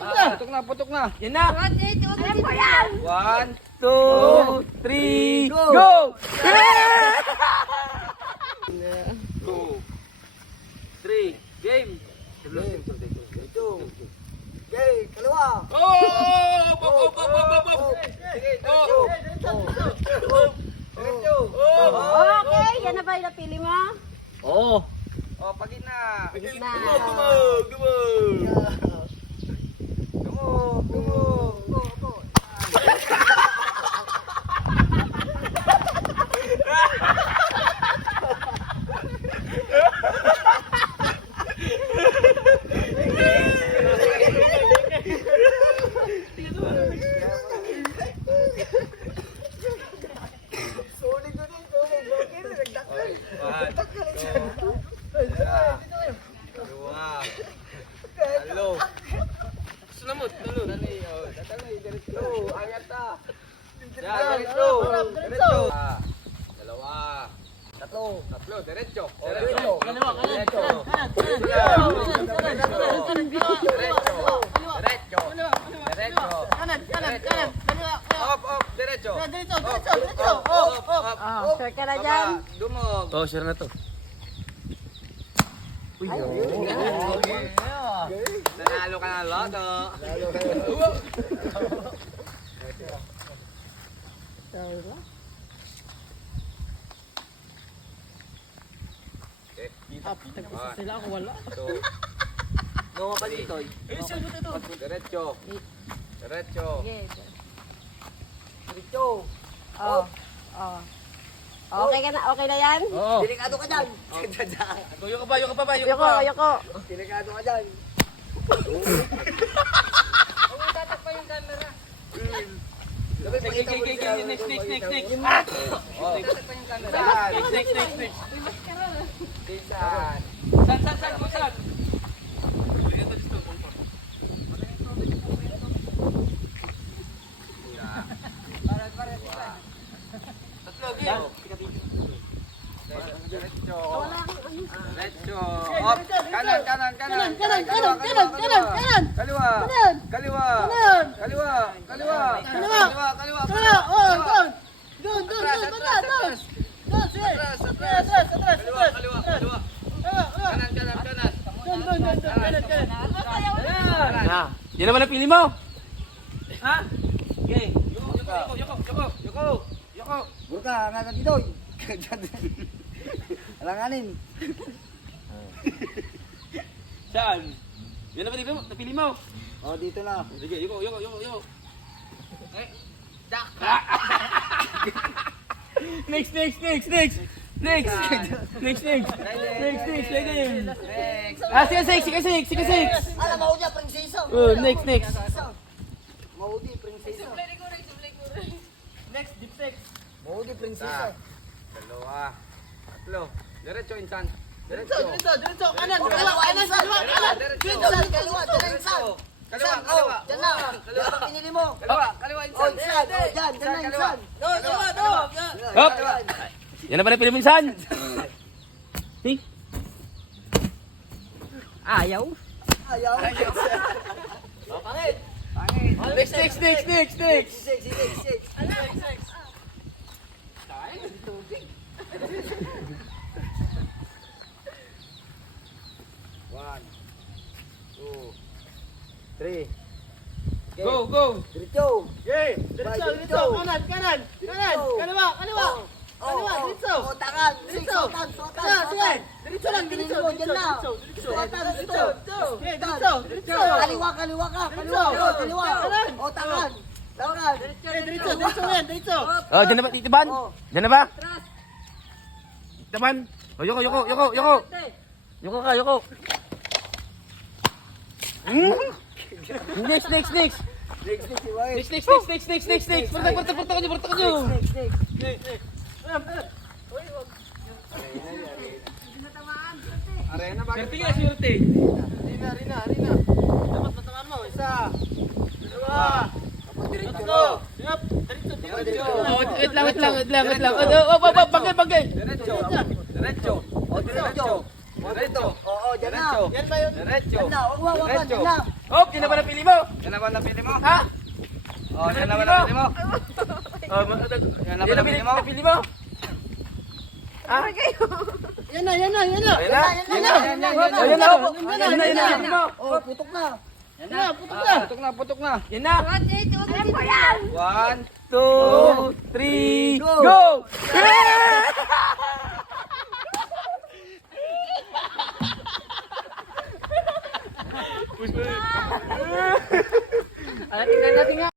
Putok na. Yan na. Alam ko yan! 1, 2, 3, go! 2, 3, game! Okay, kaliwa. Okay, yan na ba yung napili mo? Oo. Oh, pagin na. Na. Tatlo, diretso. Sure ka na dyan? Dumog. Oh, sure na to. Nanalo ka na loto. Sila ako wala. Gawa pa dito. Diretso. Diretso. Sige. Diretso. Oh. Oh. Okay ka na? Okay na yan? Oo. Delikado ka dyan. Yuko pa. Yoko, yoko. Delikado ka dyan. Saan? Diretso. Op, kanan. Kaliwa. Kaliwa. Na. Yan naman ang pili mo. Ha? Okay. Yoko. Burka, nga dito. Alanganin. Saan? Yan naman napili mo. Oh, dito na. Sige, yuko. Next. Next. Ah, sige. Alam mo niya, prinsesa. Oh, next. Maudi, prinsesa. Next, deep six. Maudi, prinsesa. Dalawa. Tatlo. Diretso, insan. Diretso. Kanan. Kaliwa, dyan, insan. Kaliwa. Dyan na. Dyan na pinili mo. Kaliwa, Oh, insan. insan. Dyan na, insan. Hop. Yan naman ang pili mo, insan. Ayaw. Ayaw. Pangit. Next. Six. One, two, three. Go. Diretso. Diretso. Kanan. Kaliwa. Diretso. Oh, tangan. Diretso. Sotan. Diretso lang. Dyan na. Sotan, dito. Diretso. Kaliwa ka. Kaliwa. Oh, tangan. Diretso. Oh, dyan na ba? Titiban? Dyan na ba? Titiban? Oh, yoko. Yoko. Next. Next. Porta ka nyo. Arena ba? Swerte ka, swerte. Rina. Dapat matamaan mo. Isa. Dalawa. Tatlo. Diretso. Oh, wait lang. Bagay. Diretso. Oo, dyan na. Diretso. Dyan na. Wag, dyan na. Oh, yun na ba napili mo? naman napili mo. Ha? Oh, yan naman napili mo. Yan naman napili mo. Napili mo? Ah? Yan na, yan na, yan na. Ayan na. Yan na. Ayan na. Ayan na. Napili mo. Oh, putok na. Yan na. Putok na, putok na. Yan na. Alam ko yan. 1, 2, 3, go! Tingnan natin nga.